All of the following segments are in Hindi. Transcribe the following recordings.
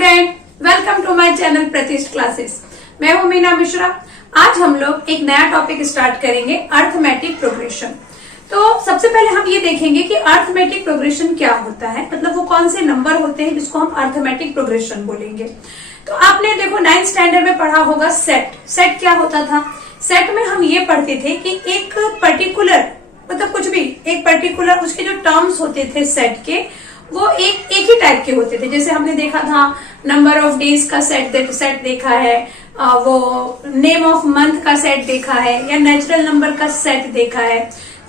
Student, welcome to my channel Pratishth classes. मैं हूं मीना मिश्रा। आज हम लोग एक नया टॉपिक स्टार्ट करेंगे, अर्थमेटिक प्रोग्रेशन। तो सबसे पहले हम ये देखेंगे कि अर्थमेटिक प्रोग्रेशन क्या होता है, मतलब वो कौन से नंबर होते हैं जिसको हम अर्थमेटिक प्रोग्रेशन बोलेंगे। तो आपने देखो 9th स्टैंडर्ड में पढ़ा होगा सेट क्या होता था। सेट में हम ये पढ़ते थे कि एक पर्टिकुलर, मतलब कुछ भी एक पर्टिकुलर उसके जो टर्म्स होते थे सेट के, वो एक ही टाइप के होते थे। जैसे हमने देखा था नंबर ऑफ डेज का सेट देखा है, वो नेम ऑफ मंथ का सेट देखा है, या नेचुरल नंबर का सेट देखा है।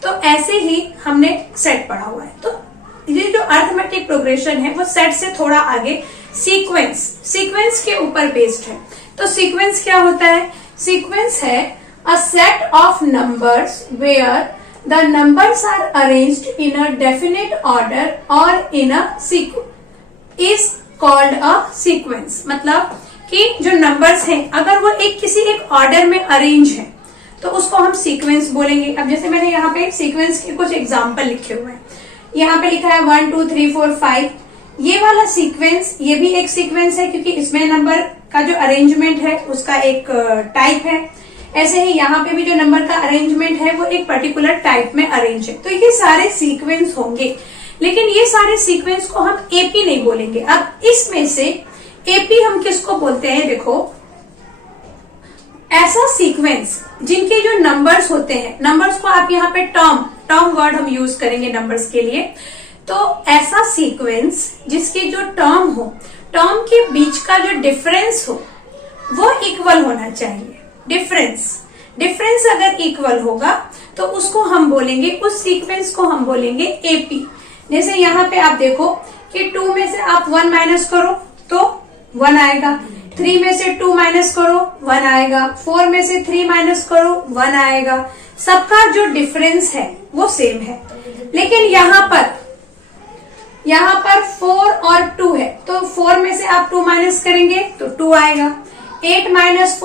तो ऐसे ही हमने सेट पढ़ा हुआ है। तो ये जो अर्थमेटिक प्रोग्रेशन है वो सेट से थोड़ा आगे सीक्वेंस के ऊपर बेस्ड है। तो सीक्वेंस क्या होता है? सीक्वेंस है a set of numbers where the numbers are arranged in a definite order or in a sequence is called a sequence। मतलब कि जो नंबर्स हैं अगर वो किसी एक ऑर्डर में अरेंज है तो उसको हम सीक्वेंस बोलेंगे। अब जैसे मैंने यहाँ पे सीक्वेंस के कुछ एग्जांपल लिखे हुए हैं। यहाँ पे लिखा है 1 2 3 4 5। ये वाला सीक्वेंस, ये भी एक सीक्वेंस है क्योंकि इसमें नंबर का जो अरेंजमेंट है उसका एक टाइप है। ऐसे ही यहाँ पे भी जो नंबर का अरेंजमेंट है वो एक पर्टिकुलर टाइप में अरेंज है। तो ये सारे सीक्वेंस होंगे, लेकिन ये सारे सीक्वेंस को हम एपी नहीं बोलेंगे। अब इसमें से एपी हम किसको बोलते हैं? देखो, ऐसा सीक्वेंस जिनके जो नंबर्स होते हैं, नंबर्स को आप यहाँ पे टर्म वर्ड हम यूज करेंगे नंबर्स के लिए। तो ऐसा सीक्वेंस जिसके जो टर्म टर्म के बीच का जो डिफरेंस हो वो इक्वल होना चाहिए। डिफरेंस अगर इक्वल होगा तो उसको हम बोलेंगे, उस सीक्वेंस को हम बोलेंगे एपी। जैसे यहाँ पे आप देखो कि 2 में से आप 1 माइनस करो तो 1 आएगा, 3 में से 2 माइनस करो 1 आएगा, 4 में से 3 माइनस करो 1 आएगा। सबका जो डिफरेंस है वो सेम है। लेकिन यहाँ पर 4 और 2 है, तो 4 में से आप 2 माइनस करेंगे तो 2 आएगा। 8 माइनस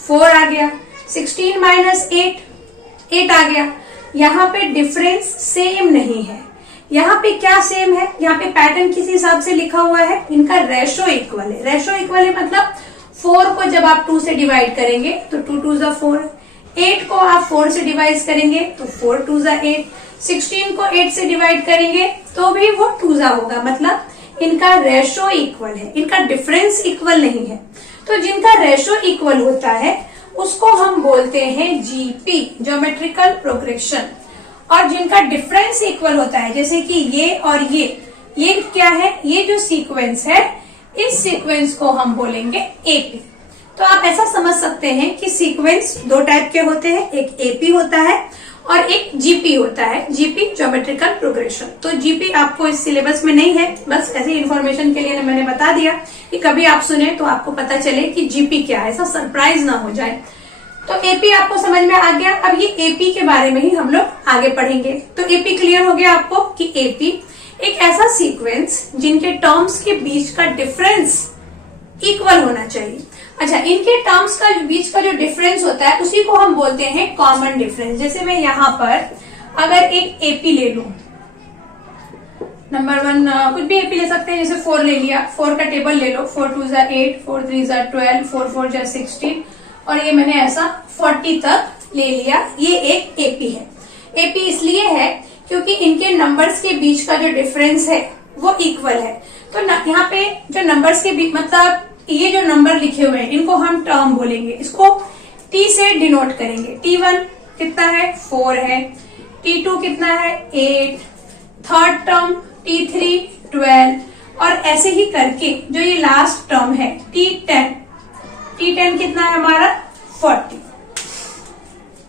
4 आ गया। 16 माइनस 8 आ गया। यहाँ पे डिफरेंस सेम नहीं है। यहाँ पे क्या सेम है? यहाँ पे पैटर्न किस हिसाब से लिखा हुआ है, इनका रेशो इक्वल है। रेशो इक्वल है मतलब 4 को जब आप 2 से डिवाइड करेंगे तो 2 2 जा 4। 8 को आप 4 से डिवाइड करेंगे तो 4 2 जा 8। 16 को 8 से डिवाइड करेंगे तो भी वो 2 जा होगा। मतलब इनका रेशो इक्वल है, इनका डिफरेंस इक्वल नहीं है। तो जिनका रेशो इक्वल होता है उसको हम बोलते हैं जीपी, ज्योमेट्रिकल प्रोग्रेशन। और जिनका डिफरेंस इक्वल होता है, जैसे कि ये और ये क्या है? ये जो सीक्वेंस है, इस सीक्वेंस को हम बोलेंगे एपी। तो आप ऐसा समझ सकते हैं कि सीक्वेंस 2 टाइप के होते हैं, एक एपी होता है और एक जीपी होता है, जीपी ज्योमेट्रिकल प्रोग्रेशन। तो जीपी आपको इस सिलेबस में नहीं है, बस ऐसी इन्फॉर्मेशन के लिए मैंने बता दिया कि कभी आप सुने तो आपको पता चले कि जीपी क्या है, ऐसा सरप्राइज ना हो जाए। तो एपी आपको समझ में आ गया। अब ये एपी के बारे में ही हम लोग आगे पढ़ेंगे। तो एपी क्लियर हो गया आपको कि एपी एक ऐसा सीक्वेंस जिनके टर्म्स के बीच का डिफरेंस इक्वल होना चाहिए। अच्छा, इनके टर्म्स का बीच का जो डिफरेंस होता है उसी को हम बोलते हैं कॉमन डिफरेंस। जैसे मैं यहाँ पर अगर एक एपी ले लू, नंबर 1 कुछ भी एपी ले सकते हैं। जैसे 4 ले लिया, 4 का टेबल ले लो। 4 2 जा 8, 4 3 जा 12, 4 4 जा 16, और ये मैंने ऐसा 40 तक ले लिया। ये एक एपी है। एपी इसलिए है क्योंकि इनके नंबर्स के बीच का जो डिफरेंस है वो इक्वल है। तो यहाँ पे जो नंबर्स के बीच, मतलब ये जो नंबर लिखे हुए हैं इनको हम टर्म बोलेंगे। इसको टी से डिनोट करेंगे। T1 कितना है? 4 है। T2 कितना है? 8। थर्ड टर्म T3 12, और ऐसे ही करके जो ये लास्ट टर्म है T10 कितना है हमारा? 40।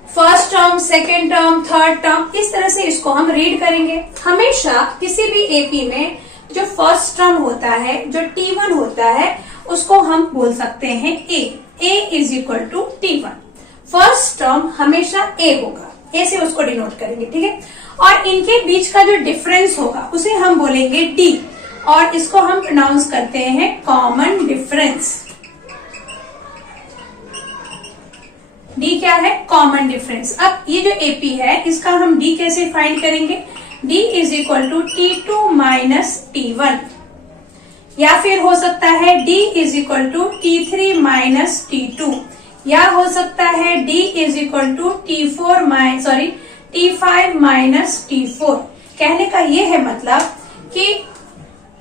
First term, second term, third term, इस तरह से इसको हम रीड करेंगे। हमेशा किसी भी एपी में जो फर्स्ट टर्म होता है, जो T1 होता है, उसको हम बोल सकते हैं A is equal to T1। First term हमेशा A होगा, A से उसको डिनोट करेंगे, ठीक है। और इनके बीच का जो डिफरेंस होगा उसे हम बोलेंगे D, और इसको हम प्रोनाउंस करते हैं कॉमन डिफरेंस। D क्या है? Common difference. अब ये जो एपी है इसका हम D कैसे फाइंड करेंगे? D is equal to T2 minus T1। या फिर हो सकता है D is equal to T3 minus T2, या हो सकता है D is equal to T5 minus T4। कहने का ये है मतलब कि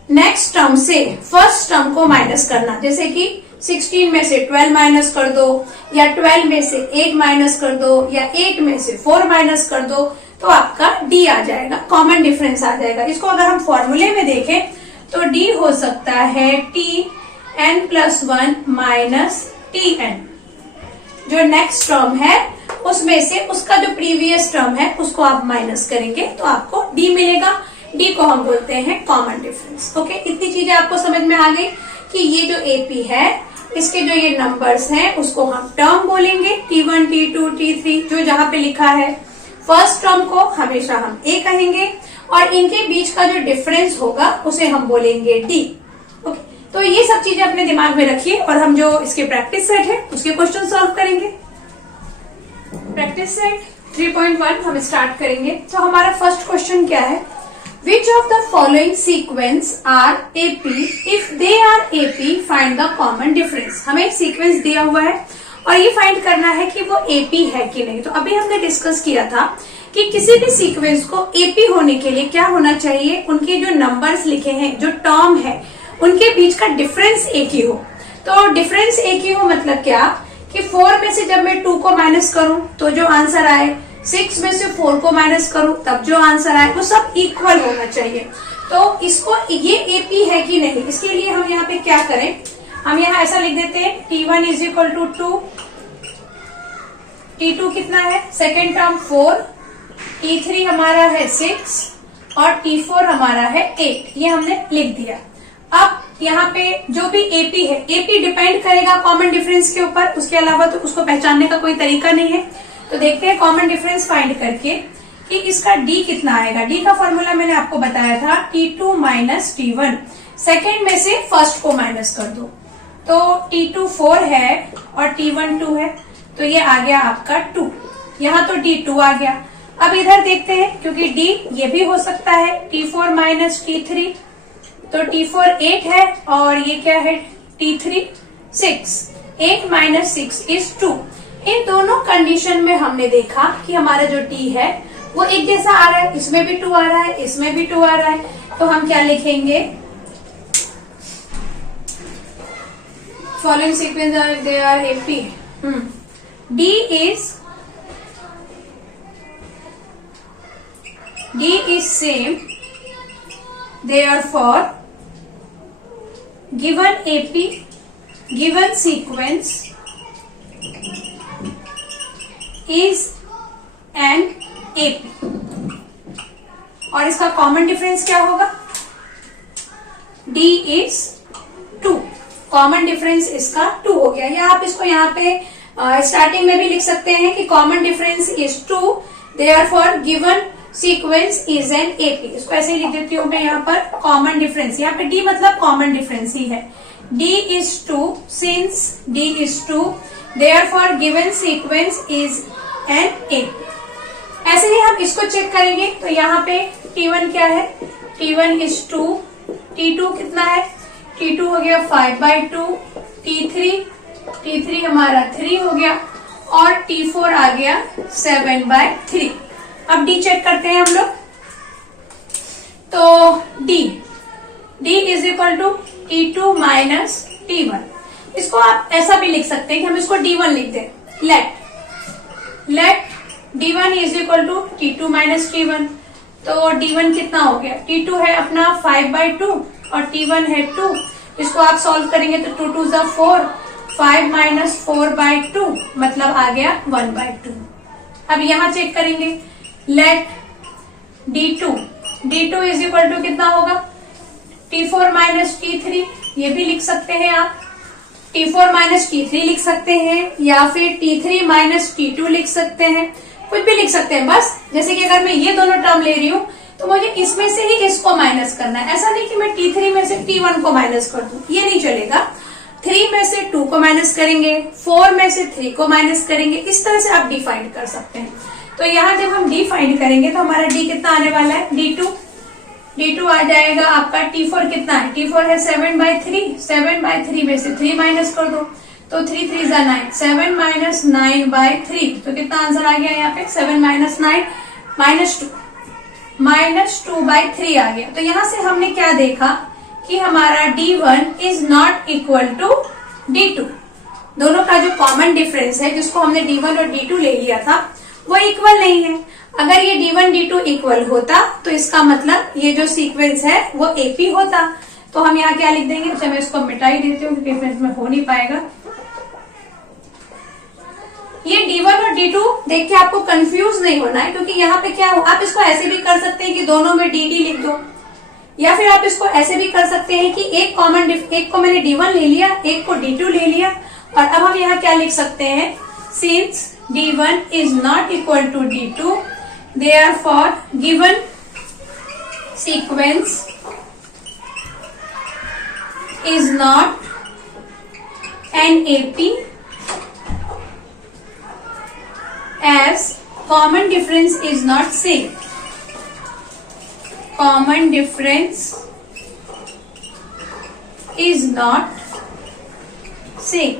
नेक्स्ट टर्म से फर्स्ट टर्म को माइनस करना, जैसे कि 16 में से 12 माइनस कर दो, या 12 में से 8 माइनस कर दो, या 8 में से 4 माइनस कर दो, तो आपका D आ जाएगा, कॉमन डिफरेंस आ जाएगा। इसको अगर हम फॉर्मूले में देखें तो D हो सकता है Tn+1 माइनस Tn। जो नेक्स्ट टर्म है उसमें से उसका जो प्रीवियस टर्म है उसको आप माइनस करेंगे तो आपको D मिलेगा। D को हम बोलते हैं कॉमन डिफरेंस। ओके, इतनी चीजें आपको समझ में आ गई कि ये जो AP है इसके जो ये नंबर्स हैं उसको हम टर्म बोलेंगे, T1, T2, T3 जो जहां पे लिखा है। फर्स्ट टर्म को हमेशा हम A कहेंगे और इनके बीच का जो डिफरेंस होगा उसे हम बोलेंगे D। ओके, तो ये सब चीजें अपने दिमाग में रखिए और हम जो इसके प्रैक्टिस सेट है उसके क्वेश्चन सॉल्व करेंगे। प्रैक्टिस सेट 3.1 हम स्टार्ट करेंगे। तो हमारा फर्स्ट क्वेश्चन क्या है, Which of the following sequence are AP? If they are AP, find the common difference। हमें एक सीक्वेंस दिया हुआ है और ये फाइंड करना है कि वो AP है कि नहीं। तो अभी हमने डिस्कस किया था कि किसी भी सीक्वेंस को AP होने के लिए क्या होना चाहिए, उनके जो नंबर्स लिखे हैं, जो टर्म है, उनके बीच का डिफरेंस एक ही हो। तो डिफरेंस एक ही हो मतलब क्या कि 4 में से जब मैं 2 को माइनस करूं तो जो आंसर आए, 6 में से 4 को माइनस करूं तब जो आंसर आए वो सब इक्वल होना चाहिए। तो इसको ये AP है कि नहीं, इसके लिए हम यहाँ पे क्या करें, हम यहाँ ऐसा लिख देते हैं T1 is equal to 2, T2 कितना है, सेकेंड टर्म 4, T3 हमारा है 6 और T4 हमारा है 8। ये हमने लिख दिया। अब यहाँ पे जो भी AP है, AP डिपेंड करेगा कॉमन डिफरेंस के ऊपर, उसके अलावा तो उसको पहचानने का कोई तरीका नहीं है। तो देखते हैं कॉमन डिफरेंस फाइंड करके कि इसका D कितना आएगा। D का फॉर्मूला मैंने आपको बताया था T2 माइनस T1। सेकेंड में से फर्स्ट को माइनस कर दो तो T2 4 है और T1 2 है, तो ये आ गया आपका 2। यहाँ तो D 2 आ गया। अब इधर देखते हैं क्योंकि D ये भी हो सकता है T4 माइनस T3, तो T4 8 है और ये क्या है T3 6। 8 minus 6 is 2। इन दोनों कंडीशन में हमने देखा कि हमारा जो D है वो एक जैसा आ रहा है, इसमें भी 2 आ रहा है, इसमें भी 2 आ रहा है। तो हम क्या लिखेंगे, following sequence are they are AP। D is same, therefore given AP, given sequence is an AP। और इसका कॉमन डिफरेंस क्या होगा, D is 2। कॉमन डिफरेंस इसका 2 हो गया। या आप इसको यहाँ पे स्टार्टिंग में भी लिख सकते हैं कि common difference is 2, therefore given sequence is an AP। इसको ऐसे ही लिख देती हूँ मैं यहाँ पर, कॉमन डिफरेंस, यहाँ पे D मतलब कॉमन डिफरेंस ही है। D is 2, since D is 2, therefore given sequence is an AP। ऐसे ही हम इसको चेक करेंगे तो यहाँ पे T1 क्या है, T1 is 2, T2 कितना है, T2 हो गया 5/2, T3 हमारा 3 हो गया और T4 आ गया 7/3। अब D चेक करते हैं हम लोग। तो D is equal to T2 minus T1। इसको आप ऐसा भी लिख सकते हैं कि हम इसको D1 लिख दें। Let D1 is equal to T2 minus T1। तो D1 कितना हो गया, T2 है अपना 5/2 और T1 है 2। इसको आप सॉल्व करेंगे तो 2 2 जा 4, 5 माइनस 4/2 मतलब आ गया 1/2। अब यहाँ चेक करेंगे, late D2 is equal to कितना होगा, T4 माइनस T3। ये भी लिख सकते हैं आप, T4 माइनस T3 लिख सकते हैं या फिर T3 माइनस T2 लिख सकते हैं, कुछ भी लिख सकते हैं। बस जैसे कि अगर मैं ये दोनों टर्म ले रही हूँ तो मुझे इसमें से ही इसको माइनस करना है। ऐसा नहीं कि मैं T3 में से T1 को माइनस कर दूं, ये नहीं चलेगा। 3 में से 2 को माइनस करेंगे, 4 में से 3 को माइनस करेंगे, इस तरह से आप D फाइंड कर सकते हैं। तो यहाँ जब हम D फाइंड करेंगे तो हमारा D कितना आने वाला है, D2। D2 आ जाएगा आपका। T4 कितना है? T4 है 7/3, 7/3 में से 3 माइनस कर दो तो 3 3 जा 9, 7 माइनस 9/3, तो कितना आंसर आ गया यहाँ पे? 7 माइनस 9 -2/3 आ गया। तो यहाँ से हमने क्या देखा कि हमारा D1 is not equal to D2। दोनों का जो कॉमन डिफरेंस है, जिसको हमने D1 और D2 ले लिया था, वो इक्वल नहीं है। अगर ये D1 D2 इक्वल होता तो इसका मतलब ये जो सीक्वेंस है वो AP होता। तो हम यहाँ क्या लिख देंगे? अच्छा, मैं इसको मिटा ही देती हूँ क्योंकि इसमें हो नहीं पाएगा। ये D1 और D2 देख के आपको कंफ्यूज नहीं होना है, क्योंकि यहाँ पे क्या हो, आप इसको ऐसे भी कर सकते हैं कि दोनों में DD लिख दो, या फिर आप इसको ऐसे भी कर सकते हैं कि एक को मैंने D1 ले लिया, एक को D2 ले लिया, और अब हम यहाँ क्या लिख सकते हैं? Since D1 is not equal to D2, therefore given sequence is not an AP as common difference is not same. Common difference is not same.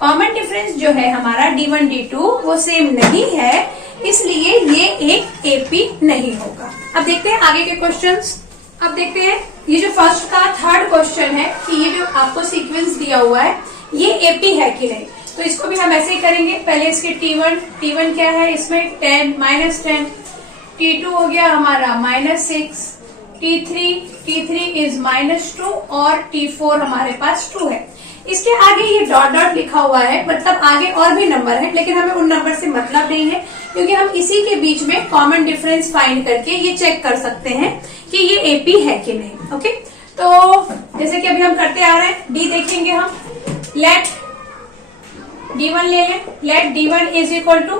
Common difference जो है हमारा D1 D2 वो सेम नहीं है, इसलिए ये एक AP नहीं होगा। अब देखते हैं आगे के क्वेश्चंस। अब देखते हैं ये जो फर्स्ट का थर्ड क्वेश्चन है कि ये जो आपको सीक्वेंस दिया हुआ है ये AP है कि नहीं। तो इसको भी हम ऐसे ही करेंगे। पहले इसके T1 क्या है, इसमें 10 -10, T2 हो गया हमारा -6, T3 इज -2 और T4 हमारे पास 2 है। इसके आगे ये डॉट डॉट लिखा हुआ है, मतलब आगे और भी नंबर है, लेकिन हमें उन नंबर से मतलब नहीं है, क्योंकि हम इसी के बीच में कॉमन डिफरेंस फाइंड करके ये चेक कर सकते हैं कि ये AP है कि नहीं। ओके, तो जैसे कि अभी हम करते आ रहे हैं, D देखेंगे हम। लेट D1 ले लें। Let D1 is equal to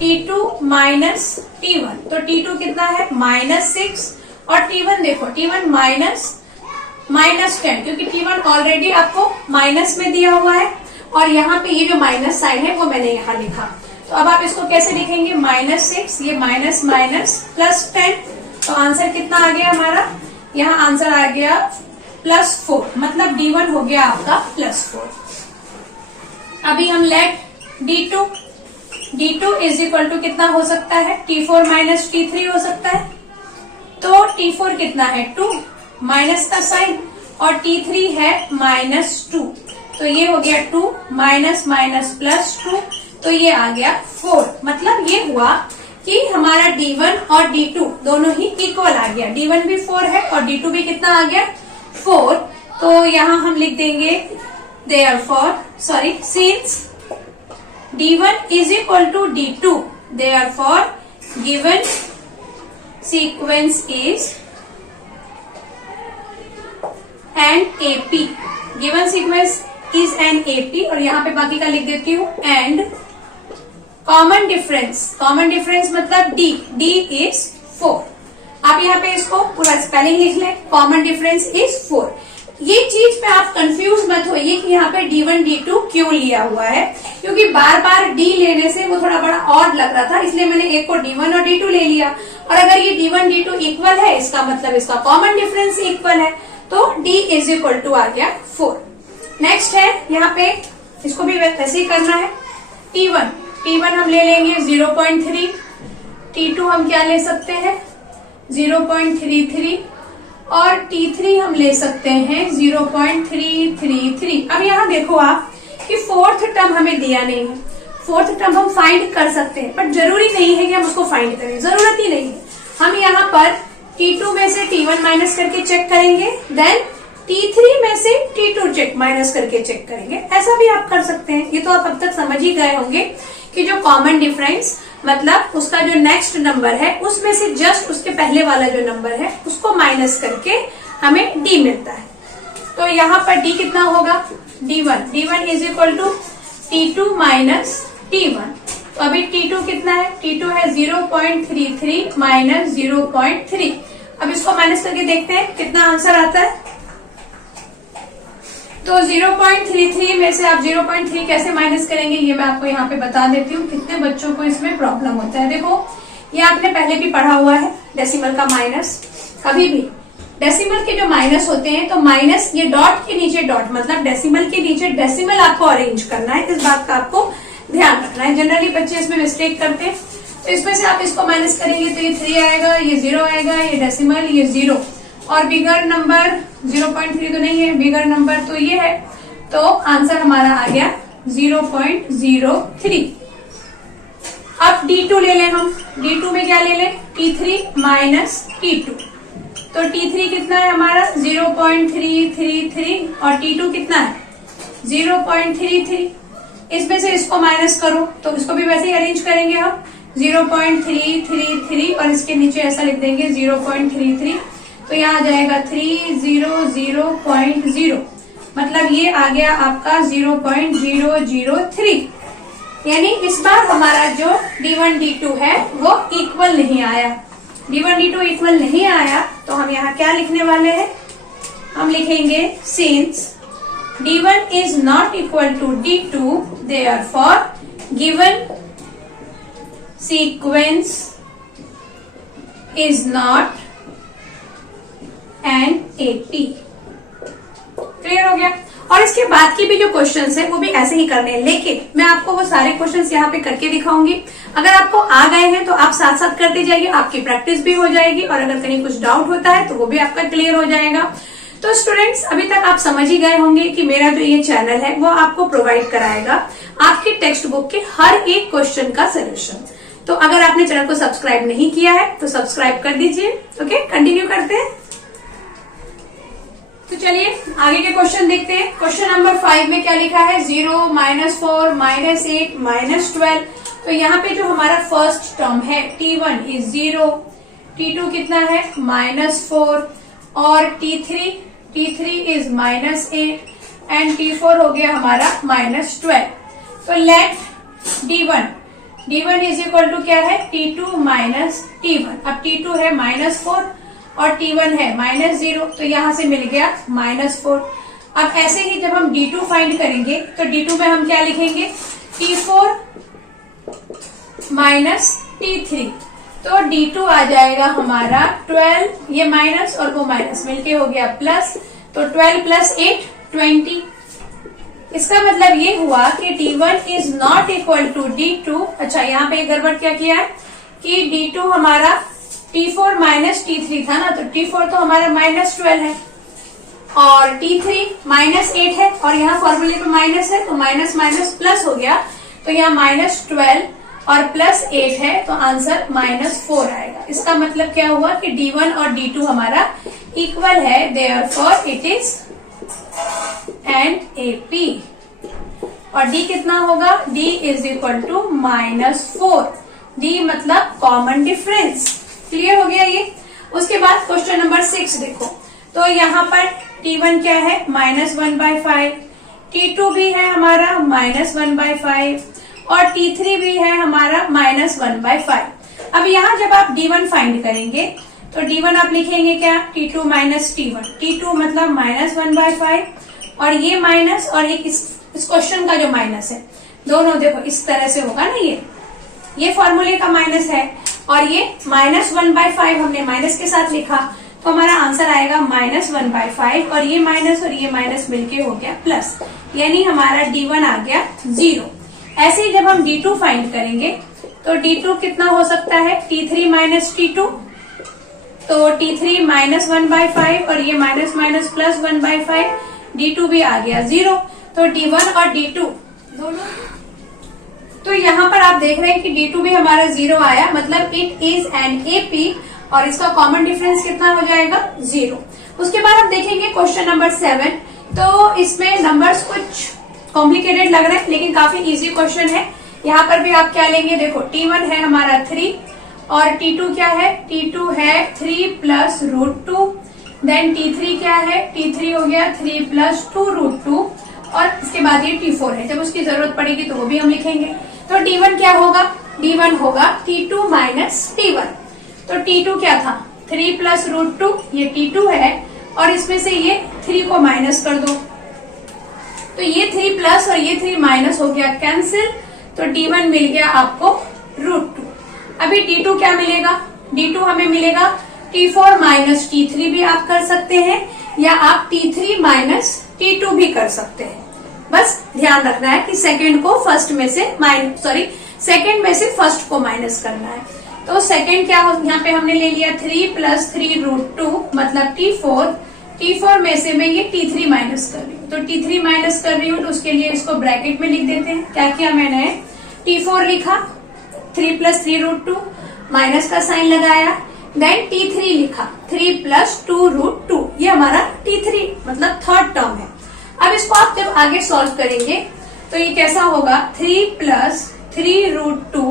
T2 minus T1। तो T2 कितना है? -6, और T1 देखो, T1 -10, क्योंकि T1 ऑलरेडी आपको माइनस में दिया हुआ है, और यहाँ पे ये जो माइनस साइन है वो मैंने यहाँ लिखा। तो अब आप इसको कैसे लिखेंगे? -6, ये माइनस +10, तो आंसर कितना आ गया हमारा? यहाँ आंसर आ गया +4, मतलब D1 हो गया आपका +4। अभी हम late D2 is equal to कितना हो सकता है? T4 माइनस T3 हो सकता है। तो T4 कितना है? 2, माइनस का साइन, और T3 है -2, तो ये हो गया 2 माइनस +2, तो ये आ गया 4। मतलब ये हुआ कि हमारा D1 और D2 दोनों ही इक्वल आ गया। D1 भी 4 है और D2 भी कितना आ गया? 4। तो यहाँ हम लिख देंगे since D1 is equal to D2, therefore given sequence is an AP। Given sequence is an AP, और यहाँ पे बाकी का लिख देती हूँ एंड कॉमन डिफरेंस मतलब D इज 4। आप यहाँ पे इसको पूरा स्पेलिंग लिख लें, कॉमन डिफरेंस इज 4। ये चीज पे आप कंफ्यूज मत होइए कि यहाँ पे D1 D2 क्यों लिया हुआ है, क्योंकि बार बार D लेने से वो थोड़ा बड़ा ऑड लग रहा था, इसलिए मैंने एक को D1 और D2 ले लिया। और अगर ये D1 D2 इक्वल है, इसका मतलब इसका कॉमन डिफरेंस इक्वल है, तो D इज इक्वल टू आ गया 4। नेक्स्ट है यहाँ पे, इसको भी वैसे ही करना है। T1 हम ले लेंगे 0.3, T2 हम क्या ले सकते हैं? 0.33, और T3 हम ले सकते हैं 0.333। अब यहाँ देखो आप कि फोर्थ टर्म हमें दिया नहीं है। फोर्थ टर्म हम फाइंड कर सकते हैं, बट जरूरी नहीं है कि हम उसको फाइंड करें, जरूरत ही नहीं है। हम यहाँ पर T2 में से T1 माइनस करके चेक करेंगे, देन T3 में से T2 माइनस करके चेक करेंगे। ऐसा भी आप कर सकते हैं। ये तो आप अब तक समझ ही गए होंगे कि जो कॉमन डिफरेंस मतलब उसका जो नेक्स्ट नंबर है उसमें से जस्ट उसके पहले वाला जो नंबर है उसको माइनस करके हमें D मिलता है। तो यहाँ पर D कितना होगा? D1 is equal to T2 minus T1। तो अभी T2 कितना है? T2 है 0.33 माइनस 0.3। अब इसको माइनस करके देखते हैं कितना आंसर आता है। तो 0.33 में से आप 0.3 कैसे माइनस करेंगे ये मैं आपको यहाँ पे बता देती हूँ। कितने बच्चों को इसमें प्रॉब्लम होता है। देखो ये आपने पहले भी पढ़ा हुआ है, डेसिमल का माइनस। कभी भी डेसिमल के जो माइनस होते हैं तो माइनस ये डॉट के नीचे डॉट, मतलब डेसिमल के नीचे डेसिमल आपको अरेंज करना है, इस बात का आपको ध्यान रखना है। जनरली बच्चे इसमें मिस्टेक करते हैं, तो इसमें से आप इसको माइनस करेंगे तो ये 3 आएगा, ये 0 आएगा, ये डेसिमल, ये 0 और बिगर नंबर 0.3 तो नहीं है, बिगर नंबर तो ये है, तो आंसर हमारा आ गया 0.03। अब D2 ले लें हम, D2 में क्या ले लें, T3 माइनस T2, तो T3 कितना है हमारा 0.333 और T2 कितना है 0.33। इसमें से इसको माइनस करो तो इसको भी वैसे ही अरेंज करेंगे हम 0.333 और इसके नीचे ऐसा लिख देंगे 0.33, तो यहाँ आ जाएगा 300.0, मतलब ये आ गया आपका 0.003। यानी इस बार हमारा जो D1 D2 है वो इक्वल नहीं आया, D1 D2 इक्वल नहीं आया, तो हम यहाँ क्या लिखने वाले हैं, हम लिखेंगे since D1 is not equal to D2, therefore given sequence is not an AP। Clear हो गया। और इसके बाद की भी जो क्वेश्चंस है वो भी ऐसे ही करने हैं, लेकिन मैं आपको वो सारे क्वेश्चंस यहाँ पे करके दिखाऊंगी। अगर आपको आ गए हैं तो आप साथ साथ करते जाइए, आपकी प्रैक्टिस भी हो जाएगी और अगर कहीं कुछ डाउट होता है तो वो भी आपका क्लियर हो जाएगा। तो स्टूडेंट्स अभी तक आप समझ ही गए होंगे कि मेरा जो ये चैनल है वो आपको प्रोवाइड कराएगा आपके टेक्स्ट बुक के हर एक क्वेश्चन का सोल्यूशन। तो अगर आपने चैनल को सब्सक्राइब नहीं किया है तो सब्सक्राइब कर दीजिए। ओके, कंटिन्यू करते हैं। तो चलिए आगे के क्वेश्चन देखते हैं। क्वेश्चन नंबर 5 में क्या लिखा है, 0, -4, -8, -12। तो यहाँ पे जो हमारा फर्स्ट टर्म है T1 इज 0, T2 कितना है -4 और T3 इज -8 एंड T4 हो गया हमारा -12। तो late D1 is equal to क्या है, T2 माइनस T1। अब T2 है -4 और T1 है -0, तो यहां से मिल गया -4। अब ऐसे ही जब हम D2 फाइंड करेंगे तो D2 में हम क्या लिखेंगे, T4 माइनस T3, तो D2 आ जाएगा हमारा 12, ये माइनस और वो माइनस मिलके हो गया प्लस, तो 12 + 8 20। इसका मतलब ये हुआ कि D1 is not equal to D2। अच्छा, यहाँ पे एक गड़बड़ क्या किया है कि D2 हमारा T4 माइनस T3 था ना, तो T4 तो हमारा -12 है और T3 -8 है और यहाँ फॉर्मूले पे माइनस है, तो माइनस माइनस प्लस हो गया, तो यहाँ -12 और +8 है, तो आंसर -4 आएगा। इसका मतलब क्या हुआ कि D1 और D2 हमारा इक्वल है, therefore it is an AP। और D कितना होगा, D is equal to -4, D मतलब कॉमन डिफरेंस। क्लियर हो गया ये। उसके बाद क्वेश्चन नंबर 6 देखो, तो यहाँ पर T1 क्या है -1/5, T2 भी है हमारा -1/5 और T3 भी है हमारा -1/5। अब यहाँ जब आप D1 फाइंड करेंगे तो D1 आप लिखेंगे क्या, T2 माइनस T1, T2 मतलब -1/5 और ये माइनस और एक इस क्वेश्चन का जो माइनस है, दोनों देखो इस तरह से होगा ना, ये फॉर्मूले का माइनस है और ये -1/5 हमने माइनस के साथ लिखा, तो हमारा आंसर आएगा -1/5 और ये माइनस मिलके हो गया प्लस, यानी हमारा D1 आ गया 0। ऐसे ही जब हम D2 फाइंड करेंगे तो D2 कितना हो सकता है, T3 माइनस T2, तो T3 -1/5 और ये माइनस प्लस 1/5, D2 भी आ गया 0। तो D1 और D2 दोनों, तो यहाँ पर आप देख रहे हैं कि D2 भी हमारा 0 आया, मतलब इट इज एन AP और इसका कॉमन डिफरेंस कितना हो जाएगा 0। उसके बाद हम देखेंगे क्वेश्चन नंबर 7। तो इसमें नंबर्स कुछ कॉम्प्लिकेटेड लग रहे हैं लेकिन काफी इजी क्वेश्चन है। यहाँ पर भी आप क्या लेंगे, देखो T1 है हमारा 3 और T2 क्या है, T2 है 3 + √2, देन T3 क्या है, T3 हो गया 3 + 2 √2 और इसके बाद ये T4 है, जब उसकी जरूरत पड़ेगी तो वो भी हम लिखेंगे। तो D1 क्या होगा, D1 होगा T2 माइनस T1। तो T2 क्या था, 3 + √2, ये T2 है और इसमें से ये 3 को माइनस कर दो, तो ये 3 प्लस और ये 3 माइनस हो गया कैंसिल, तो D1 मिल गया आपको √2। अभी D2 क्या मिलेगा, D2 हमें मिलेगा T4 माइनस T3 भी आप कर सकते हैं, या आप T3 माइनस T2 भी कर सकते हैं। बस ध्यान रखना है कि सेकंड को फर्स्ट में से सेकंड में से फर्स्ट को माइनस करना है। तो सेकंड क्या हो, यहाँ पे हमने ले लिया 3 प्लस 3√2 मतलब T4 में से मैं ये T3 माइनस कर रही हूँ, तो T3 माइनस कर रही हूँ तो उसके लिए इसको ब्रैकेट में लिख देते हैं। क्या किया मैंने, T4 लिखा 3 प्लस 3√2 माइनस का साइन लगाया, देन T3 लिखा 3 प्लस 2√2, ये हमारा T3 मतलब थर्ड टर्म है। अब इसको आप जब आगे सॉल्व करेंगे तो ये कैसा होगा, 3 प्लस 3√2,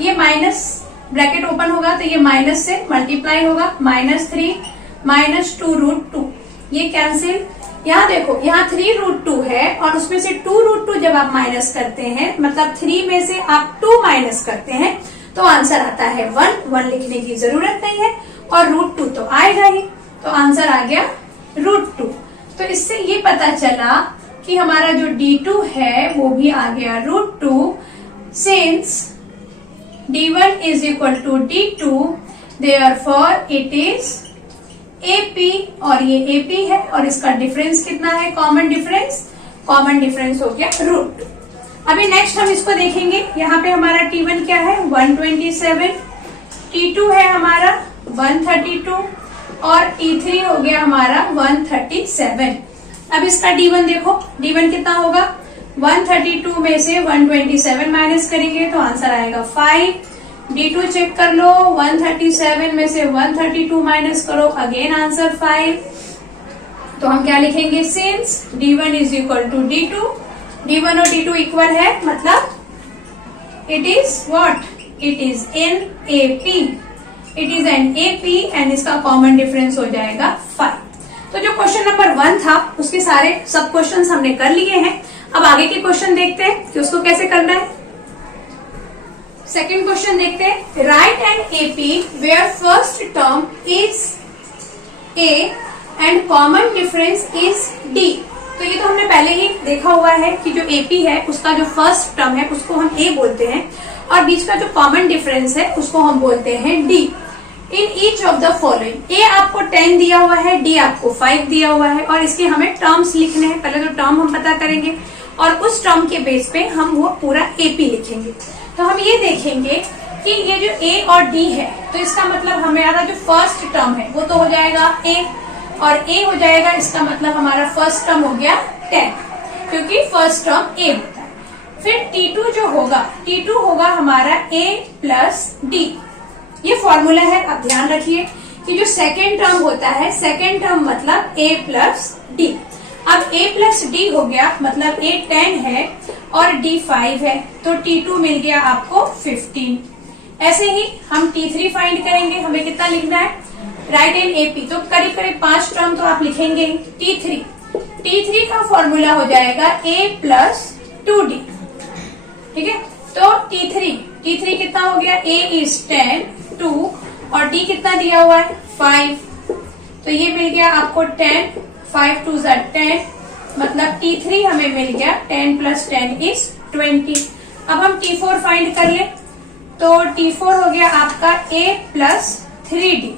ये माइनस ब्रैकेट ओपन होगा तो ये माइनस से मल्टीप्लाई होगा, -3 माइनस 2√2, ये कैंसिल। यहाँ देखो यहाँ 3√2 है और उसमें से 2√2 जब आप माइनस करते हैं मतलब 3 में से आप 2 माइनस करते हैं तो आंसर आता है 1 लिखने की जरूरत नहीं है, और √2 तो आएगा ही, तो आंसर आ गया √2। तो इससे ये पता चला कि हमारा जो D2 है वो भी आ गया √2, since D1 is equal to D2, therefore it is AP, और ये AP है और इसका डिफरेंस कितना है, कॉमन डिफरेंस हो गया √2। अभी नेक्स्ट हम इसको देखेंगे, यहाँ पे हमारा T1 क्या है 127, T2 है हमारा 132 और T3 हो गया हमारा 137। अब इसका D1 देखो, D1 कितना होगा, 132 में से 127 माइनस करेंगे तो आंसर आएगा 5। D2 चेक कर लो, 137 में से 132 माइनस करो, अगेन आंसर 5। तो हम क्या लिखेंगे, since D1 is equal to D2, D1 और D2 इक्वल है मतलब it is what, it is an AP, it is an AP and इसका कॉमन डिफरेंस हो जाएगा 5। तो जो क्वेश्चन नंबर 1 था उसके सारे सब क्वेश्चंस हमने कर लिए हैं। अब आगे के क्वेश्चन देखते हैं कि उसको कैसे करना है। सेकंड क्वेश्चन देखते हैं, write an AP where first term is A and common difference is D। तो ये तो हमने पहले ही देखा हुआ है कि जो AP है उसका जो फर्स्ट टर्म है उसको हम A बोलते हैं और बीच का जो कॉमन डिफरेंस है उसको हम बोलते हैं D। In each of the following, A आपको 10 दिया हुआ है, D आपको 5 दिया हुआ है और इसके हमें टर्म्स लिखने हैं। पहले तो टर्म हम पता करेंगे और उस टर्म के बेस पे हम वो पूरा AP लिखेंगे। तो हम ये देखेंगे कि ये जो A और D है तो इसका मतलब हमारा जो फर्स्ट टर्म है वो तो हो जाएगा A और A हो जाएगा, इसका मतलब हमारा फर्स्ट टर्म हो गया 10 क्योंकि फर्स्ट टर्म A होता है। फिर T2 जो होगा, T2 होगा हमारा A प्लस D। ये फॉर्मूला है, आप ध्यान रखिए कि जो सेकेंड टर्म होता है, सेकेंड टर्म मतलब A प्लस D। अब A प्लस D हो गया मतलब A 10 है और D 5 है, तो T2 मिल गया आपको 15। ऐसे ही हम T3 फाइंड करेंगे, हमें कितना लिखना है, राइट एन AP, तो करीब करीब 5 टर्म तो आप लिखेंगे। T3 का फॉर्मूला हो जाएगा A प्लस 2D, ठीक है। तो T3 कितना हो गया, A इज 10, 2 और D कितना दिया हुआ है 5, तो ये मिल गया आपको 10, 5 2 10 मतलब T3 हमें मिल गया 10 प्लस 10 इज 20। अब हम T4 फाइंड कर ले, तो T4 हो गया आपका A प्लस 3D।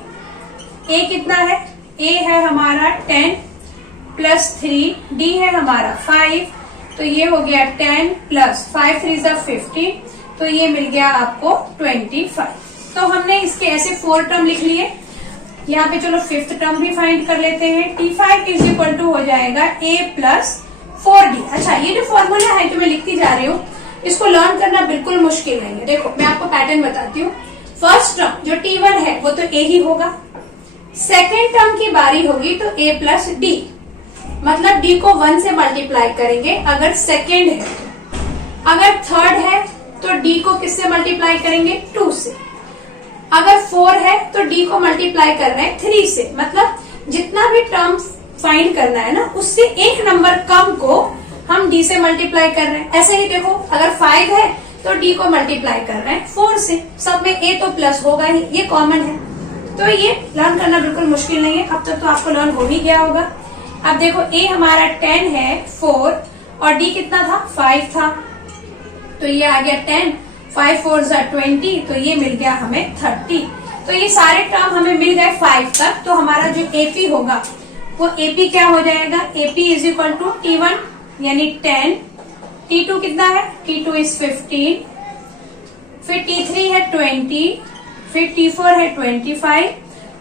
A कितना है, A है हमारा 10 प्लस 3, D है हमारा 5, तो ये हो गया 10 प्लस 5 3 15, तो ये मिल गया आपको 25। तो हमने इसके ऐसे 4 टर्म लिख लिए। यहाँ पे चलो 5th टर्म भी फाइंड कर लेते हैं। T5 इज इक्वल टू हो जाएगा A प्लस 4D। अच्छा, ये जो फॉर्मूला है जो मैं लिखती जा रही हूँ इसको लर्न करना बिल्कुल मुश्किल नहीं है। देखो मैं आपको पैटर्न बताती हूँ। फर्स्ट टर्म जो T1 है वो तो A ही होगा, सेकेंड टर्म की बारी होगी तो A प्लस D, मतलब D को 1 से मल्टीप्लाई करेंगे अगर सेकेंड है, अगर थर्ड है तो D को किससे मल्टीप्लाई करेंगे 2 से, अगर 4 है तो D को मल्टीप्लाई कर रहे हैं 3 से, मतलब जितना भी टर्म फाइंड करना है ना उससे एक नंबर कम को हम D से मल्टीप्लाई कर रहे हैं। ऐसे ही देखो अगर 5 है तो D को मल्टीप्लाई कर रहे हैं 4 से, सब में A तो प्लस होगा ही, ये कॉमन है। तो ये लर्न करना बिल्कुल मुश्किल नहीं है, अब तक तो आपको लर्न हो ही गया होगा। अब देखो A हमारा 10 है 4 और D कितना था 5 था, तो ये आ गया 10, 5 4 20, तो ये मिल गया हमें 30। तो ये सारे टर्म हमें मिल गए 5 तक। तो हमारा जो एपी होगा वो एपी क्या हो जाएगा, AP is equal to T1 यानी 10, T2 कितना है, T2 इज 15, फिर T3 है 20, फिर T4 है 25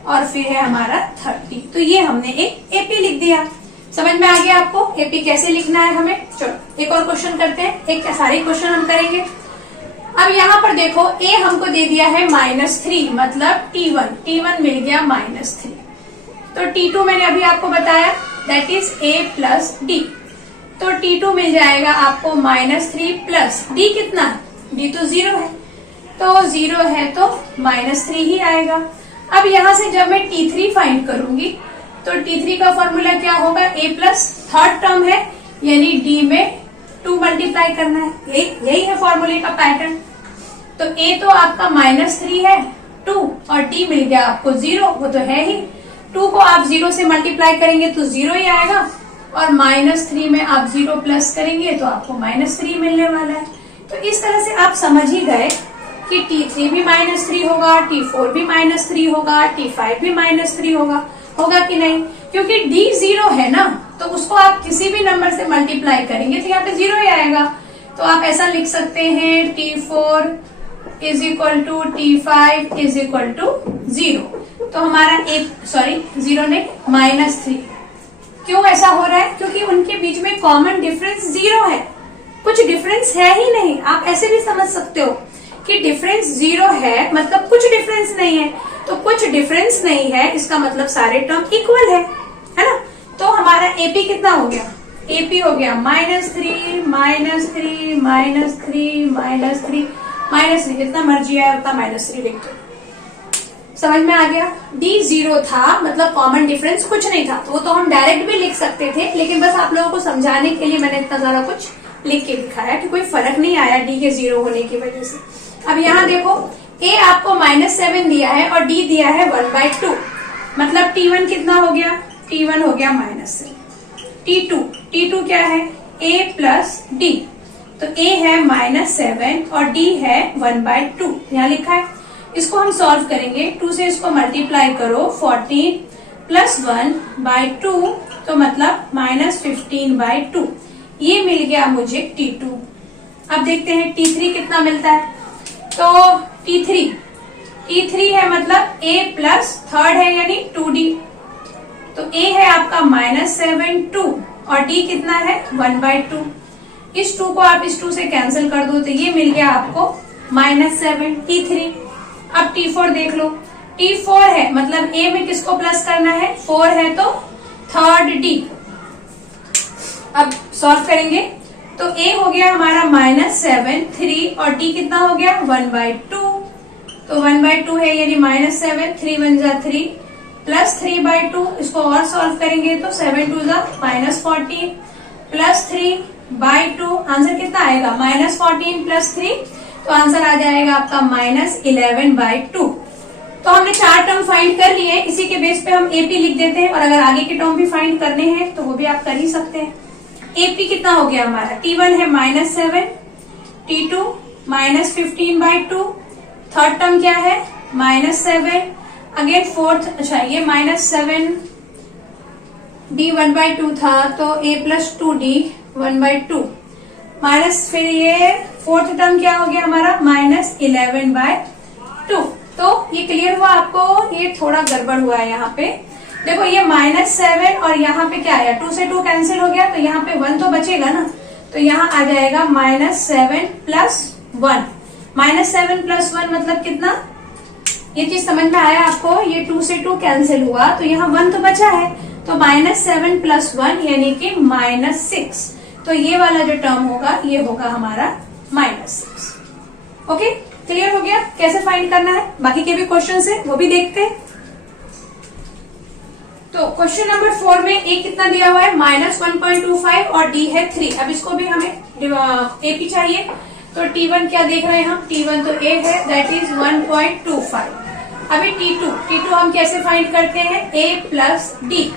और फिर है हमारा 30। तो ये हमने एक एपी लिख दिया। समझ में आ गया आपको एपी कैसे लिखना है हमें। चलो एक और क्वेश्चन करते हैं, एक सारे क्वेश्चन हम करेंगे। अब यहाँ पर देखो ए हमको दे दिया है -3, मतलब T1 मिल गया -3। तो T2 मैंने अभी आपको बताया that is A plus D. तो T2 मिल जाएगा आपको -3 प्लस D कितना है, D तो 0 है, तो 0 है तो -3 ही आएगा। अब यहां से जब मैं T3 फाइंड करूंगी तो T3 का फॉर्मूला क्या होगा, A प्लस थर्ड टर्म है यानी D में 2 मल्टीप्लाई करना है, यही है फॉर्मूले का पैटर्न। तो A तो आपका -3 है, 2 और D मिल गया आपको 0, वो तो है ही। 2 को आप 0 से मल्टीप्लाई करेंगे तो 0 ही आएगा और -3 में आप 0 प्लस करेंगे तो आपको -3 मिलने वाला है। तो इस तरह से आप समझ ही गए कि T3 भी -3 होगा, T4 भी -3 होगा, T5 भी -3 होगा कि नहीं, क्योंकि D 0 है ना, तो उसको आप किसी भी नंबर से मल्टीप्लाई करेंगे तो यहाँ पे 0 ही आएगा। तो आप ऐसा लिख सकते हैं T4 is equal to T5 is equal to 0। तो हमारा 0 नहीं -3। क्यों ऐसा हो रहा है, क्योंकि उनके बीच में कॉमन डिफरेंस 0 है, कुछ डिफरेंस है ही नहीं। आप ऐसे भी समझ सकते हो कि डिफरेंस 0 है मतलब कुछ डिफरेंस नहीं है, तो कुछ डिफरेंस नहीं है इसका मतलब सारे टर्म इक्वल है ना। तो हमारा एपी कितना हो गया, एपी हो गया -3 -3 जितना मर्जी है उतना -3 लिख दो। समझ में आ गया। D 0 था मतलब कॉमन डिफरेंस कुछ नहीं था, तो वो तो हम डायरेक्ट भी लिख सकते थे, लेकिन बस आप लोगों को समझाने के लिए मैंने इतना सारा कुछ लिख के दिखाया कि कोई फर्क नहीं आया D के 0 होने की वजह से। अब यहाँ देखो A आपको -7 दिया है और D दिया है 1/2, मतलब T1 कितना हो गया, T1 हो गया -7। T2 क्या है, A प्लस D। तो A है -7 और D है 1/2, यहाँ लिखा है। इसको हम सॉल्व करेंगे, 2 से इसको मल्टीप्लाई करो, 14 प्लस 1/2 तो मतलब -15/2। ये मिल गया मुझे T2। अब देखते हैं T3 कितना मिलता है। तो T3 है मतलब A प्लस थर्ड है यानी 2D। तो A है आपका -7 2 और D कितना है 1/2। इस 2 को आप इस 2 से कैंसिल कर दो तो ये मिल गया आपको -7 T3। अब T4 देख लो, T4 है मतलब A में किसको प्लस करना है, 4 है तो थर्ड D। अब सॉल्व करेंगे तो A हो गया हमारा -7 3 और D कितना हो गया 1/2। तो 1/2 है यानी -7, 3 1 जा 3 प्लस 3/2। इसको और सॉल्व करेंगे तो 7 2 जा -14 प्लस 3/2। आंसर कितना आएगा, -14 प्लस 3, तो आंसर आ जाएगा आपका -11/2। तो हमने 4 टर्म फाइंड कर लिए, इसी के बेस पे हम एपी लिख देते हैं और अगर आगे के टर्म भी फाइंड करने हैं तो वो भी आप कर ही सकते हैं। एपी कितना हो गया हमारा, T1 है -7, T2 -15/2, थर्ड टर्म क्या है -7, अगेन फोर्थ, अच्छा ये -7 D 1/2 था तो A प्लस 2D 1/2 माइनस, फिर ये फोर्थ टर्म क्या हो गया हमारा -11/2। तो ये क्लियर हुआ आपको, ये थोड़ा गड़बड़ हुआ है यहाँ पे। देखो ये -7 और यहाँ पे क्या आया, 2 से 2 कैंसिल हो गया तो यहाँ पे 1 तो बचेगा ना, तो यहाँ आ जाएगा -7 प्लस 1। -7 प्लस 1 मतलब कितना, ये चीज समझ में आया आपको। ये 2 से 2 कैंसिल हुआ तो यहाँ 1 तो बचा है, तो -7 प्लस 1 यानी कि -6। तो ये वाला जो टर्म होगा ये होगा हमारा -6। ओके, क्लियर हो गया कैसे फाइंड करना है। बाकी के भी क्वेश्चन है वो भी देखते हैं। तो क्वेश्चन नंबर 4 में A कितना दिया हुआ है -1.25 और D है 3। अब इसको भी हमें AP चाहिए, तो T1 क्या देख रहे हैं हम, T1 तो A है दैट इज 1.25। अभी T2 हम कैसे फाइंड करते हैं, A प्लस D।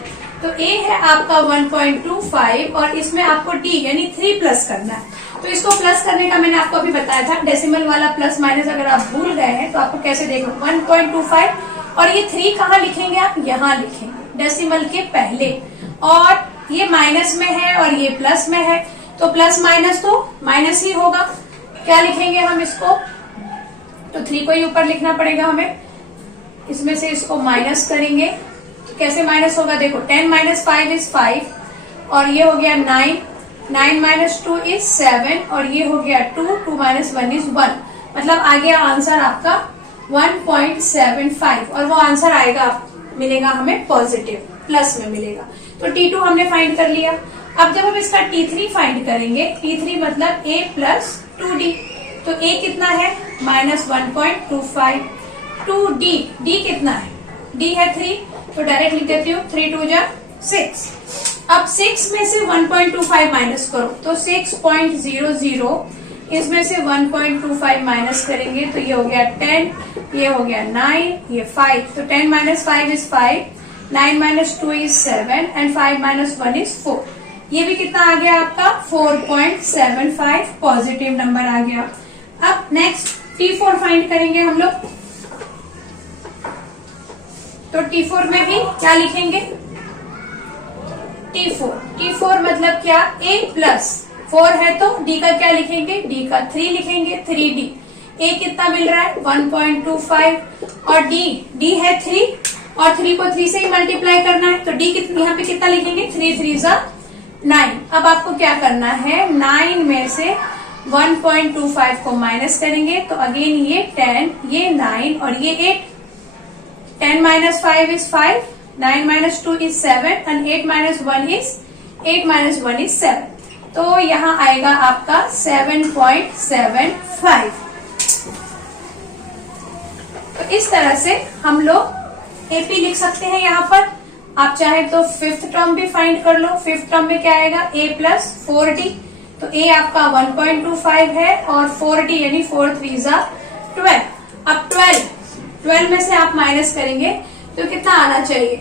तो A है आपका 1.25 और इसमें आपको D यानी 3 प्लस करना है। तो इसको प्लस करने का मैंने आपको अभी बताया था, डेसिमल वाला प्लस माइनस अगर आप भूल गए हैं तो आपको कैसे देखना, 1.25 और ये 3 कहाँ लिखेंगे आप, यहाँ लिखेंगे डेसिमल के पहले, और ये माइनस में है और ये प्लस में है, तो प्लस माइनस तो माइनस ही होगा। क्या लिखेंगे हम इसको, तो 3 को ही ऊपर लिखना पड़ेगा हमें, इसमें से इसको माइनस करेंगे। कैसे माइनस होगा, देखो 10 - 5 = 5 और ये हो गया 9, 9 - 2 = 7 और ये हो गया 2, 2 - 1 = 1, मतलब आ गया आंसर आपका 1.75 और वो आंसर आएगा, मिलेगा हमें पॉजिटिव, प्लस में मिलेगा। तो T2 हमने फाइंड कर लिया। अब जब हम इसका T3 फाइंड करेंगे, T3 मतलब A + 2D, तो A कितना है -1.25, 2D, D कितना है, D है 3, तो डायरेक्ट लिख देती हूँ 3 × 2 = 6। अब 6 में से 1.25 माइनस करो, तो 6.00, इसमें से 1.25 माइनस करेंगे तो ये हो गया 10, ये हो गया 9, ये 5, तो 10 - 5 = 5, 9 - 2 = 7 एंड 5 - 1 = 4। ये भी कितना आ गया आपका 4.75, पॉजिटिव नंबर आ गया। अब नेक्स्ट T4 फाइंड करेंगे हम लोग, तो T4 में भी क्या लिखेंगे, T4 मतलब क्या, A + 4 है तो D का क्या लिखेंगे, D का 3 लिखेंगे, 3D। A कितना मिल रहा है 1.25 और D है 3 और 3 को 3 से ही मल्टीप्लाई करना है, तो D यहाँ पे कितना लिखेंगे, 3 × 3 = 9। अब आपको क्या करना है, 9 में से 1.25 को माइनस करेंगे, तो अगेन ये 10, ये 9 और ये 8, 10 - 5 = 5, 9 - 2 = 7 and 8 - 1 = 7, तो यहाँ आएगा आपका 7.75। तो इस तरह से हम लोग एपी लिख सकते हैं। यहाँ पर आप चाहे तो 5th टर्म भी फाइंड कर लो। 5th टर्म में क्या आएगा, A + 4D, तो A आपका 1.25 है और 4D यानी 4 × 3 = 12। अब 12 में से आप माइनस करेंगे तो कितना आना चाहिए,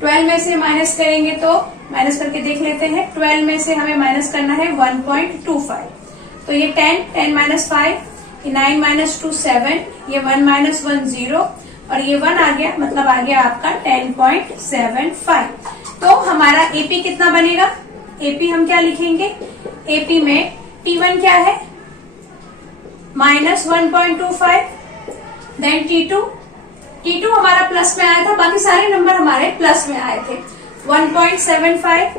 12 में से माइनस करेंगे तो माइनस करके देख लेते हैं। 12 में से हमें माइनस करना है 1.25, तो ये 10 - 5, ये 9 - 2 7, ये 1 - 1 0 और ये 1 आ गया, मतलब आ गया आपका 10.75। तो हमारा एपी कितना बनेगा, एपी हम क्या लिखेंगे, एपी में T1 क्या है -1.25, देन T2 हमारा प्लस में आया था, बाकी सारे नंबर हमारे प्लस में आए थे, 1.75।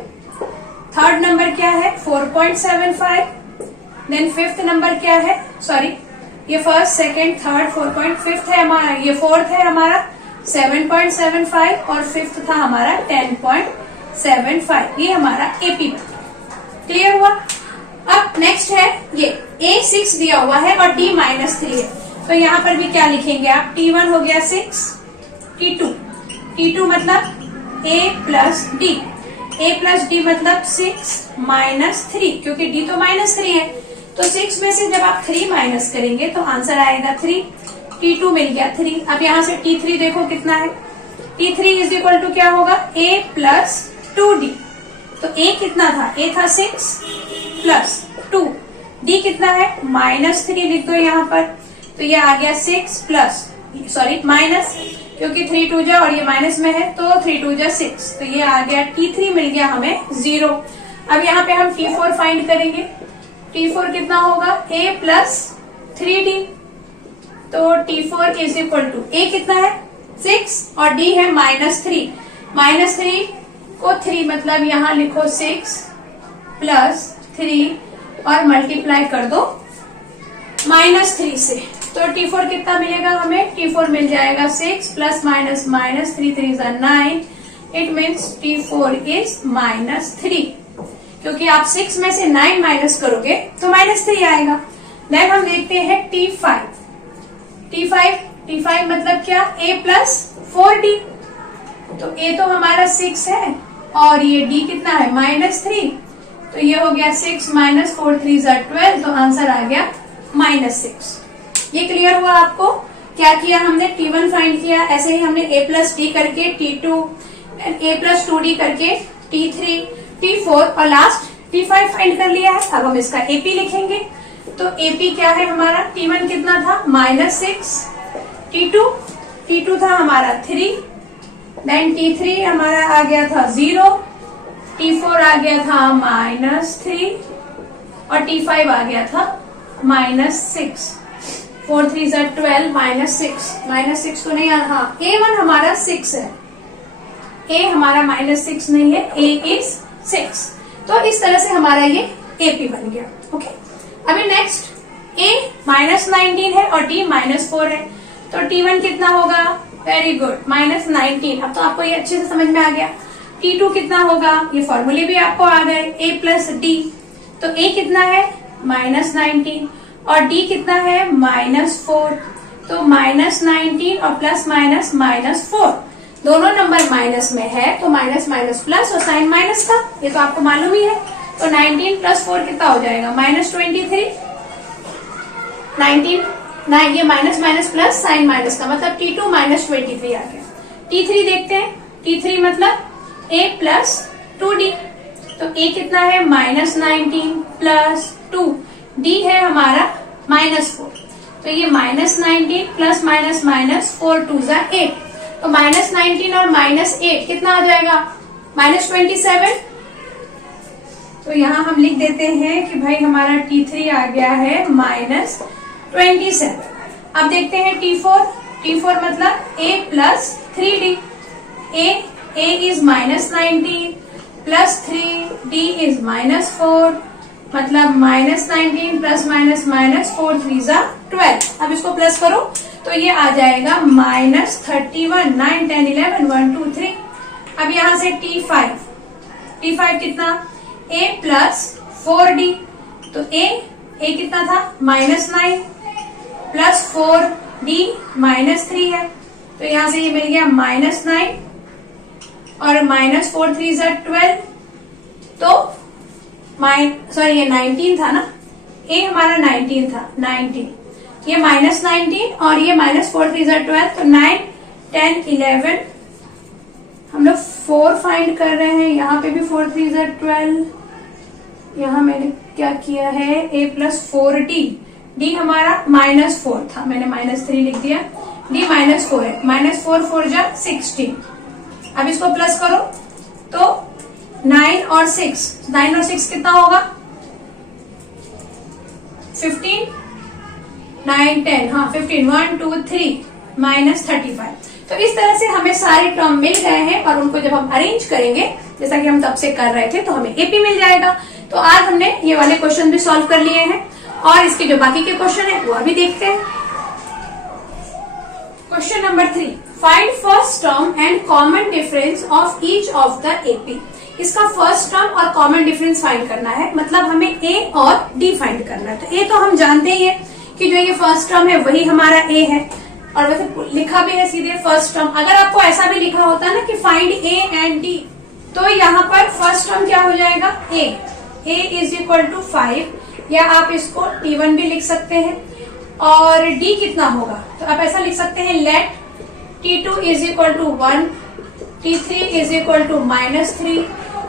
थर्ड नंबर क्या है 4.75, देन 5th नंबर क्या है, सॉरी ये 1st, 2nd, 3rd, 4.5 है हमारा, ये 4th है हमारा 7.75 और 5th था हमारा 10.75। ये हमारा एपी क्लियर हुआ। अब नेक्स्ट है ये A6 दिया हुआ है और D -3 है, तो यहाँ पर भी क्या लिखेंगे आप, T1 हो गया 6, T2 मतलब A + D, A + D मतलब 6 - 3, क्योंकि D तो -3 है, तो 6 में से जब आप 3 माइनस करेंगे तो आंसर आएगा 3, T2 मिल गया 3। अब यहाँ से T3 देखो कितना है, T3 = क्या होगा, A + 2D, तो A कितना था, A था 6 + 2, D कितना है -3 लिख दो यहाँ पर, तो ये आ गया 6 सॉरी माइनस, क्योंकि 3 × 2 = और ये माइनस में है तो 3 × 2 = 6, तो ये आ गया T3 मिल गया हमें 0। अब यहाँ पे हम T4 फाइंड करेंगे, T4 कितना होगा, A + 3D, तो T4 = A कितना है 6 और D है -3, -3 को 3 मतलब यहाँ लिखो 6 + 3 और मल्टीप्लाई कर दो -3 से, तो T4 कितना मिलेगा हमें, T4 मिल जाएगा 6 + -3 3 = 9, इट मीन्स T4 = -3, क्योंकि आप 6 में से 9 माइनस करोगे तो -3 आएगा। देन हम देखते हैं T5 मतलब क्या, A + 4D, तो A तो हमारा 6 है और ये D कितना है -3, तो ये हो गया 6 - 4 3 = 12, तो आंसर आ गया -6। ये क्लियर हुआ आपको, क्या किया हमने, T1 फाइंड किया, ऐसे ही हमने A + D करके T2, A + 2D करके T3, T4 और लास्ट T5 फाइंड कर लिया है। अब हम इसका AP लिखेंगे। तो AP क्या है हमारा, T1 कितना था -6, T2 था हमारा 3, देन T3 हमारा आ गया था 0, T4 आ गया था -3 और T5 आ गया था -6। 4 3 12 -6 तो नहीं, हाँ A1 हमारा 6 है, A हमारा -6 नहीं है, A इज 6। तो इस तरह से हमारा ये AP बन गया। ओके, अभी नेक्स्ट A -19 है और D -4 है, तो T1 कितना होगा, वेरी गुड -19। अब तो आपको ये अच्छे से समझ में आ गया। T2 कितना होगा, ये फॉर्मूले भी आपको आ गए, A प्लस D। तो A कितना है -19 और D कितना है -4। तो -19 और +-4 दोनों नंबर माइनस में है, तो माइनस माइनस प्लस और साइन माइनस का, ये तो आपको मालूम ही है। तो 19 + 4 कितना हो जाएगा, -23। 19 ये minus minus plus sign minus का, मतलब T2 -23 आ गया। T3 देखते हैं, T3 मतलब A प्लस 2D। तो A कितना है -19 + 2, D है हमारा -4। तो ये -19 प्लस -4 2 = 8। तो -19 और -8 कितना आ जाएगा, -27। तो यहाँ हम लिख देते हैं कि भाई हमारा T3 आ गया है -27। अब देखते हैं T4 मतलब A plus 3D। A is -19 + 3D is -4, मतलब -19 + -4 3 = 12। अब इसको प्लस करो तो ये आ जाएगा -31 9 10 11 1 2 3। अब यहां से T5 कितना, A प्लस 4D। तो A कितना था -9 + 4D -3 है, तो यहां से ये मिल गया -9 और -4 3 = 12। तो सॉरी ये 19 था ना, A हमारा 19 था, 19 ये -19 और ये -4 3 = 12। तो 9 10 11 हम लोग 4 फाइंड कर रहे हैं, यहाँ पे भी 4 3 = 12। यहाँ मैंने क्या किया है, A + 4D, D हमारा -4 था, मैंने -3 लिख दिया, D -4 है, -4 4 = 16। अब इसको प्लस करो तो 9 और 6 कितना होगा, 15 9 10, हाँ 15 1 2 3 -35। तो इस तरह से हमें सारे टर्म मिल गए हैं और उनको जब हम अरेंज करेंगे जैसा कि हम तब से कर रहे थे तो हमें AP मिल जाएगा। तो आज हमने ये वाले क्वेश्चन भी सॉल्व कर लिए हैं और इसके जो बाकी के क्वेश्चन है वो अभी देखते हैं। Question number 3, find first term and common difference of each of the AP। इसका फर्स्ट टर्म और कॉमन डिफरेंस फाइंड करना है, मतलब हमें A और D फाइंड करना है। तो A तो हम जानते ही है कि जो ये फर्स्ट टर्म है वही हमारा A है, और वैसे लिखा भी है सीधे फर्स्ट टर्म। अगर आपको ऐसा भी लिखा होता ना कि फाइंड A एंड D, तो यहाँ पर फर्स्ट टर्म क्या हो जाएगा, A = 5, या आप इसको T1 भी लिख सकते हैं। और D कितना होगा, तो आप ऐसा लिख सकते हैं, late T2 = 1, T3 = -3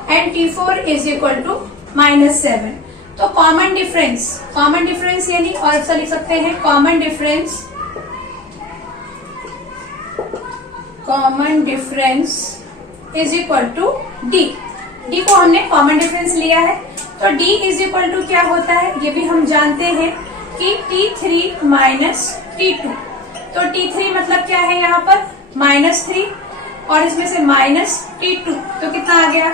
and T4 = -7। तो कॉमन डिफरेंस यानी, और ऐसा लिख सकते हैं, कॉमन डिफरेंस = D को हमने कॉमन डिफरेंस लिया है। तो D = क्या होता है, ये भी हम जानते हैं कि T3 - T2। तो T3 मतलब क्या है, यहाँ पर -3 और इसमें से -T2, तो कितना आ गया,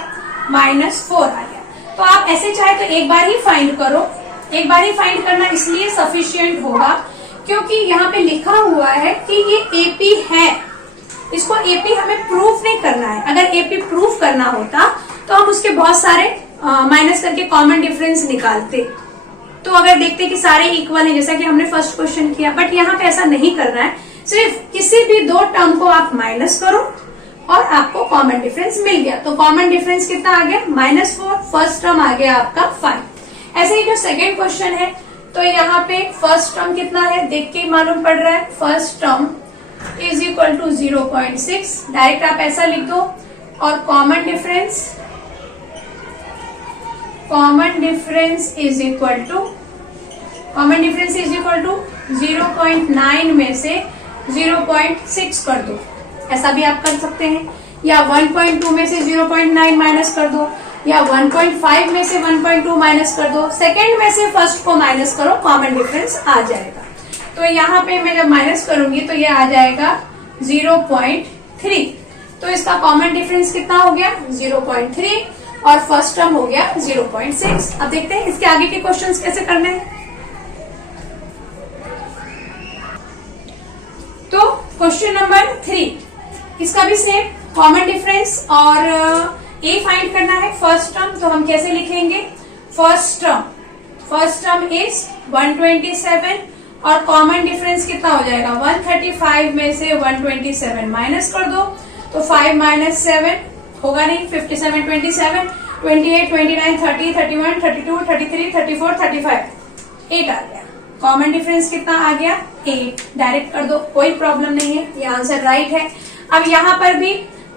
-4 आ गया। तो आप ऐसे चाहे तो एक बार ही फाइंड करो, एक बार ही फाइंड करना इसलिए सफिशिएंट होगा क्योंकि यहाँ पे लिखा हुआ है कि ये AP है, इसको AP हमें प्रूफ नहीं करना है। अगर AP प्रूफ करना होता तो हम उसके बहुत सारे माइनस करके कॉमन डिफरेंस निकालते, तो अगर देखते कि सारे इक्वल हैं जैसा कि हमने फर्स्ट क्वेश्चन किया, बट यहाँ पे ऐसा नहीं करना है। सिर्फ किसी भी दो टर्म को आप माइनस करो और आपको कॉमन डिफरेंस मिल गया। तो कॉमन डिफरेंस कितना आ गया, -4, फर्स्ट टर्म आ गया आपका 5। ऐसे ही जो सेकेंड क्वेश्चन है, तो यहाँ पे फर्स्ट टर्म कितना है देख के मालूम पड़ रहा है, फर्स्ट टर्म = 0.6, डायरेक्ट आप ऐसा लिख दो। और common difference common difference is equal to 0.9 में से 0.6 कर दो, ऐसा भी आप कर सकते हैं, या 1.2 में से 0.9 माइनस कर दो, या 1.5 में से 1.2 माइनस कर दो, सेकेंड में से फर्स्ट को माइनस करो, कॉमन डिफरेंस आ जाएगा। तो यहाँ पे मैं जब माइनस करूंगी तो ये आ जाएगा 0.3। तो इसका कॉमन डिफरेंस कितना हो गया 0.3 और फर्स्ट टर्म हो गया 0.6। अब देखते हैं इसके आगे के क्वेश्चंस कैसे करने हैं। तो क्वेश्चन नंबर 3, इसका भी सेम कॉमन डिफरेंस और ए फाइंड करना है फर्स्ट टर्म। तो हम कैसे लिखेंगे, फर्स्ट टर्म इज 127 और कॉमन डिफरेंस कितना हो जाएगा 135 में से 127 माइनस कर दो, तो 5 माइनस 7 होगा नहीं, 57, 27, 28, 29, 30, 31, 32, 33, 34, 35, 8 आ गया। कॉमन डिफरेंस कितना आ गया 8, डायरेक्ट कर दो, कोई प्रॉब्लम नहीं है, ये आंसर राइट है। अब यहाँ पर भी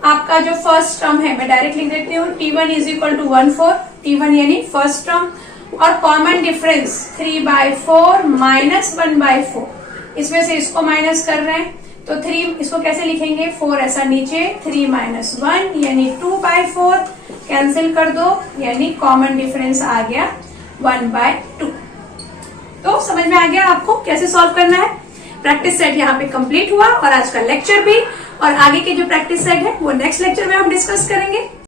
आपका जो फर्स्ट टर्म है मैं डायरेक्ट लिख देती हूँ, T1 is equal to 1/4, T1 यानी फर्स्ट टर्म, और कॉमन डिफरेंस 3/4 माइनस 1/4, इसमें से इसको माइनस कर रहे हैं तो 3 इसको कैसे लिखेंगे 4 ऐसा नीचे, 3 माइनस 1 यानी 2/4, कैंसिल कर दो, यानी कॉमन डिफरेंस आ गया 1/2। तो समझ में आ गया आपको कैसे सॉल्व करना है। प्रैक्टिस सेट यहाँ पे कंप्लीट हुआ और आज का लेक्चर भी, और आगे के जो प्रैक्टिस सेट है वो नेक्स्ट लेक्चर में हम डिस्कस करेंगे।